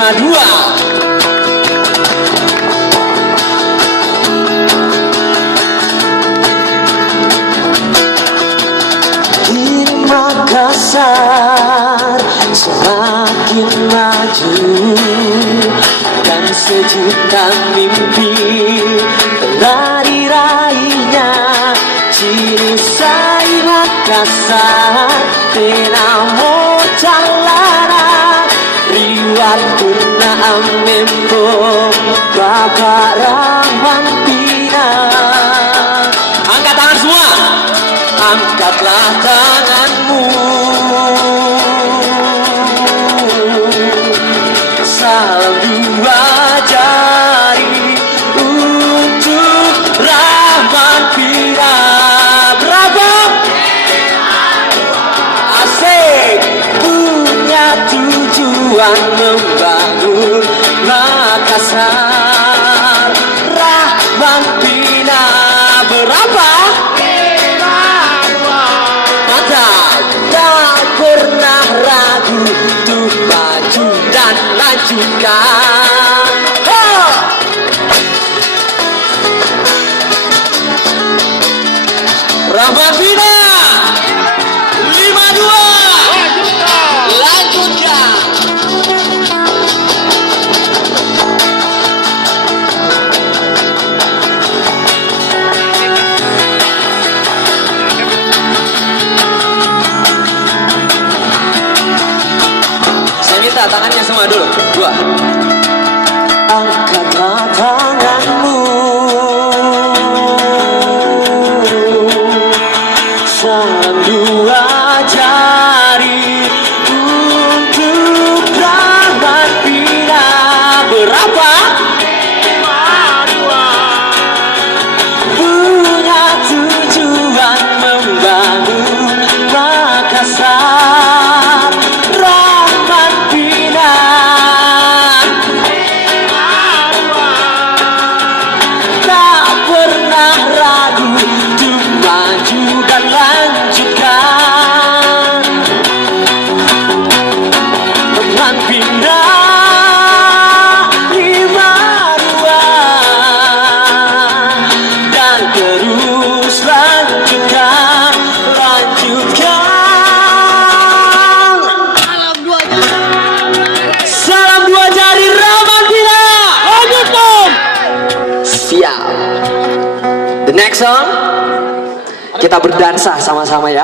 52. Makassar semakin maju dan sejuta mimpi telah diraihnya. Ciri sai Makassar tenamo calana riwat puna amembo Bapak Rahman Pina. Angkat tangan semua, angkatlah tanganmu, salam dua jari untuk Rahman Pina. Berapa? Asik. Punya tujuan membangun Makassar, Rahman Pina. Berapa? Tak pernah ragu untuk maju dan lanjutkan. Rahman Pina 52. Lanjutkan. Minta tangannya semua dulu. 2. Angkatlah tanganmu, salam dua jari untuk Rahman Pina. Berapa? 52. Punya tujuan membangun Makassar, Rahman Pina. Tak pernah ragu untuk maju dan lanjutkan. Rahman Pina 52 dan terus lanjutkan, lanjutkan. Salam dua jari Rahman Pina. Siap. The next song kita berdansa sama-sama ya.